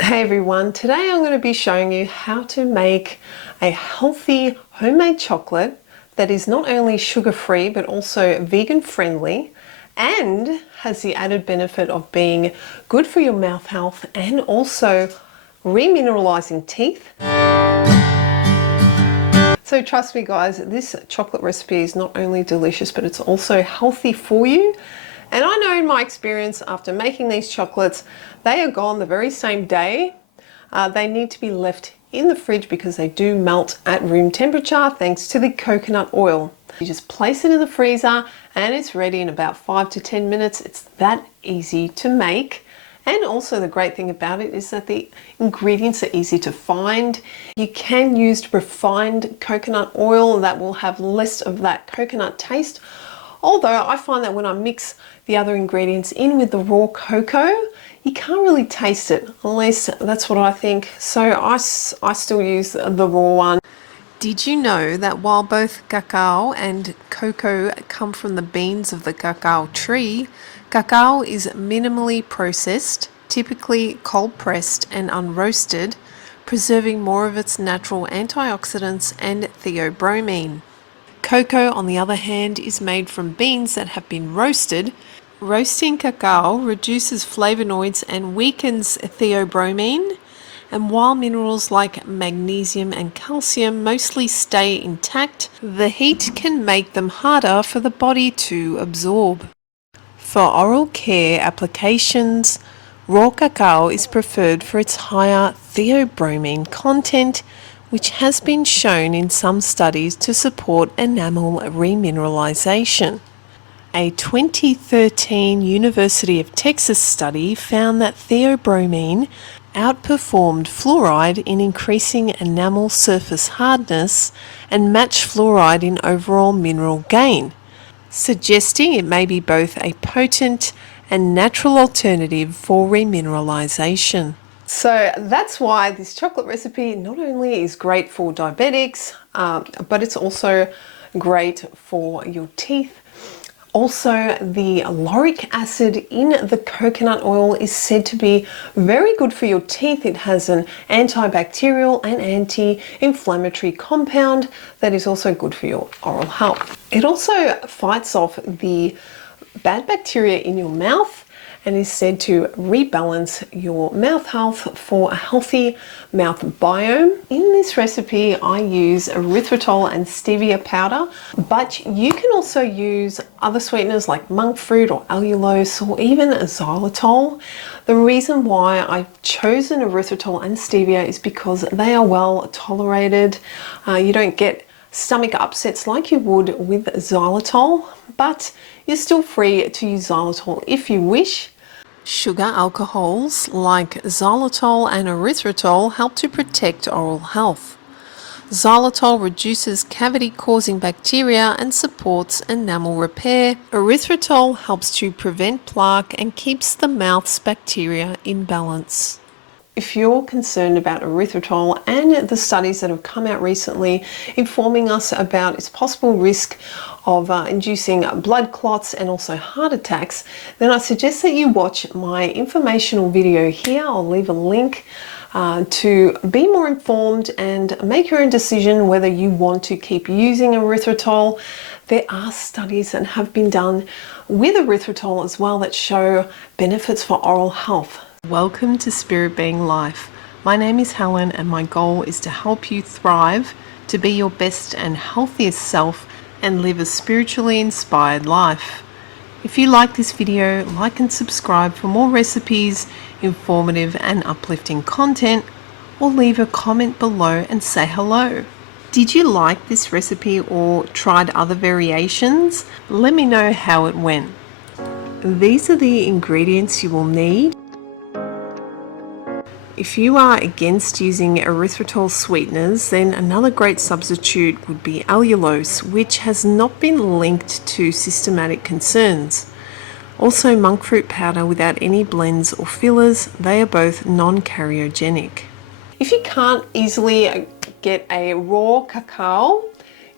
Hey everyone, today I'm going to be showing you how to make a healthy homemade chocolate that is not only sugar-free but also vegan friendly and has the added benefit of being good for your mouth health and also remineralizing teeth. So trust me guys, this chocolate recipe is not only delicious but it's also healthy for you. And I know in my experience after making these chocolates, they are gone the very same day. They need to be left in the fridge because they do melt at room temperature thanks to the coconut oil. You just place it in the freezer and it's ready in about 5 to 10 minutes. It's that easy to make. And also the great thing about it is that the ingredients are easy to find. You can use refined coconut oil that will have less of that coconut taste. Although I find that when I mix the other ingredients in with the raw cocoa, you can't really taste it, at least that's what I think. So I still use the raw one. Did you know that while both cacao and cocoa come from the beans of the cacao tree, cacao is minimally processed, typically cold pressed and unroasted, preserving more of its natural antioxidants and theobromine. Cocoa, on the other hand, is made from beans that have been roasted. Roasting cacao reduces flavonoids and weakens theobromine, and while minerals like magnesium and calcium mostly stay intact, the heat can make them harder for the body to absorb. For oral care applications, raw cacao is preferred for its higher theobromine content, which has been shown in some studies to support enamel remineralization. A 2013 University of Texas study found that theobromine outperformed fluoride in increasing enamel surface hardness and matched fluoride in overall mineral gain, suggesting it may be both a potent and natural alternative for remineralization. So that's why this chocolate recipe not only is great for diabetics, but it's also great for your teeth. Also, the lauric acid in the coconut oil is said to be very good for your teeth. It has an antibacterial and anti-inflammatory compound that is also good for your oral health. It also fights off the bad bacteria in your mouth and is said to rebalance your mouth health for a healthy mouth biome. In this recipe, I use erythritol and stevia powder, but you can also use other sweeteners like monk fruit or allulose or even xylitol. The reason why I've chosen erythritol and stevia is because they are well tolerated. You don't get stomach upsets like you would with xylitol, but you're still free to use xylitol if you wish. Sugar alcohols like xylitol and erythritol help to protect oral health. Xylitol reduces cavity-causing bacteria and supports enamel repair. Erythritol helps to prevent plaque and keeps the mouth's bacteria in balance. If you're concerned about erythritol and the studies that have come out recently informing us about its possible risk of inducing blood clots and also heart attacks, then I suggest that you watch my informational video here. I'll leave a link to be more informed and make your own decision whether you want to keep using erythritol. There are studies that have been done with erythritol as well that show benefits for oral health. Welcome to Spirit Being Life. My name is Helen and my goal is to help you thrive, to be your best and healthiest self and live a spiritually inspired life. If you like this video, like and subscribe for more recipes, informative and uplifting content, or leave a comment below and say hello. Did you like this recipe or tried other variations? Let me know how it went. These are the ingredients you will need. If you are against using erythritol sweeteners, then another great substitute would be allulose, which has not been linked to systematic concerns. Also monk fruit powder without any blends or fillers, they are both non-cariogenic. If you can't easily get a raw cacao,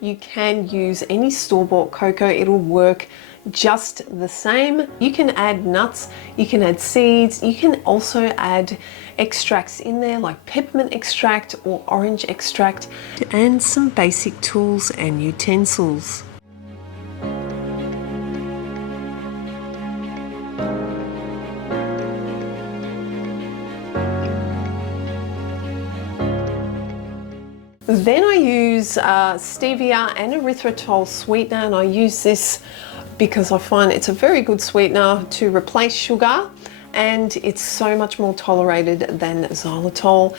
you can use any store-bought cocoa. It'll work just the same. You can add nuts, you can add seeds, you can also add extracts in there like peppermint extract or orange extract, and some basic tools and utensils. Then I use stevia and erythritol sweetener, and I use this because I find it's a very good sweetener to replace sugar, and it's so much more tolerated than xylitol.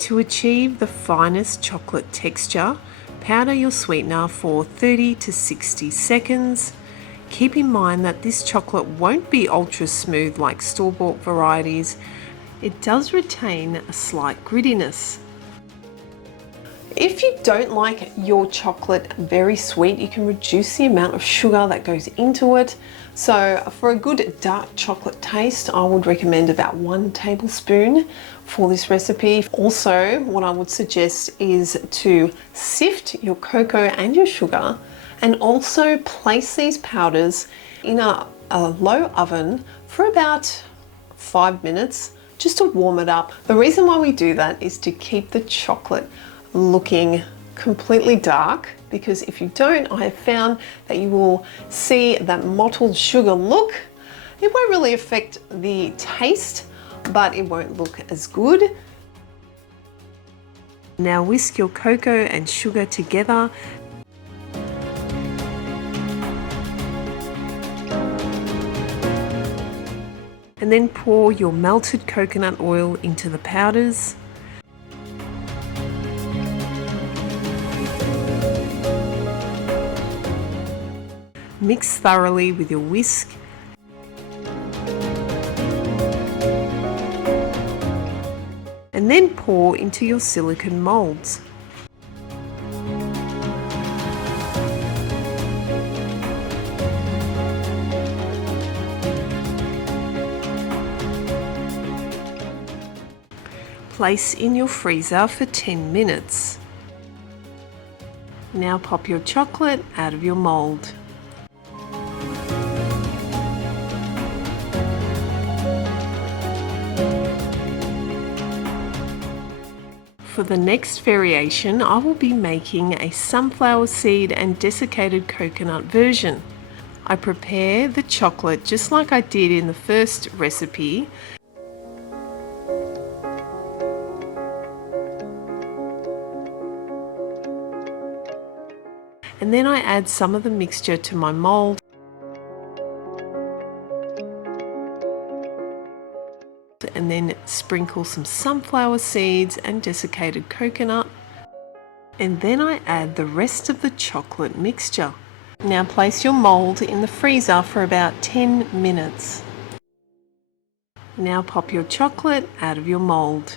To achieve the finest chocolate texture, powder your sweetener for 30 to 60 seconds. Keep in mind that this chocolate won't be ultra smooth like store-bought varieties. It does retain a slight grittiness. If you don't like your chocolate very sweet, you can reduce the amount of sugar that goes into it. So for a good dark chocolate taste, I would recommend about 1 tablespoon for this recipe. Also, what I would suggest is to sift your cocoa and your sugar, and also place these powders in a low oven for about 5 minutes just to warm it up. The reason why we do that is to keep the chocolate looking completely dark, because if you don't, I have found that you will see that mottled sugar look. It won't really affect the taste, but it won't look as good. Now whisk your cocoa and sugar together. And then pour your melted coconut oil into the powders. Mix thoroughly with your whisk. And then pour into your silicone molds. Place in your freezer for 10 minutes. Now pop your chocolate out of your mold. For the next variation, I will be making a sunflower seed and desiccated coconut version. I prepare the chocolate just like I did in the first recipe. And then I add some of the mixture to my mold. And then sprinkle some sunflower seeds and desiccated coconut. And then I add the rest of the chocolate mixture. Now place your mold in the freezer for about 10 minutes. Now pop your chocolate out of your mold.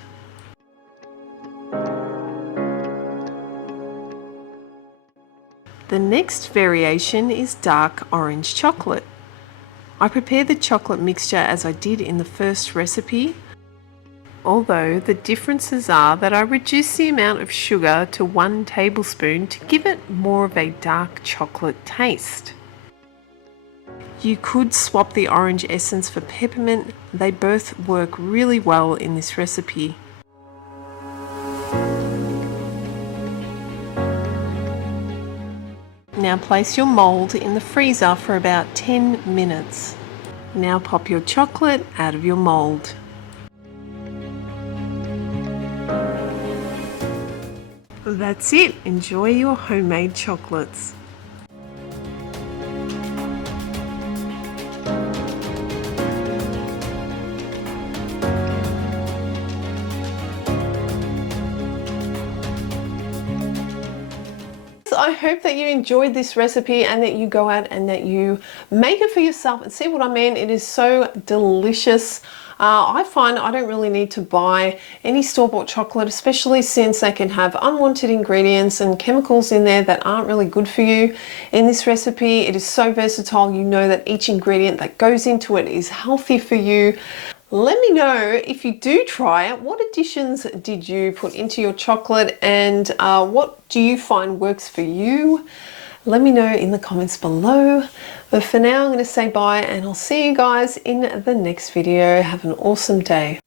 The next variation is dark orange chocolate. I prepare the chocolate mixture as I did in the first recipe, although the differences are that I reduce the amount of sugar to 1 tablespoon to give it more of a dark chocolate taste. You could swap the orange essence for peppermint. They both work really well in this recipe. Now place your mold in the freezer for about 10 minutes. Now pop your chocolate out of your mold. That's it. Enjoy your homemade chocolates. I hope that you enjoyed this recipe and that you go out and that you make it for yourself and see what I mean. It is so delicious. I find I don't really need to buy any store-bought chocolate, especially since they can have unwanted ingredients and chemicals in there that aren't really good for you. In this recipe, it is so versatile. You know that each ingredient that goes into it is healthy for you. Let me know if you do try it, what additions did you put into your chocolate, and what do you find works for you? let me know in the comments below. But for now, I'm going to say bye and I'll see you guys in the next video. Have an awesome day.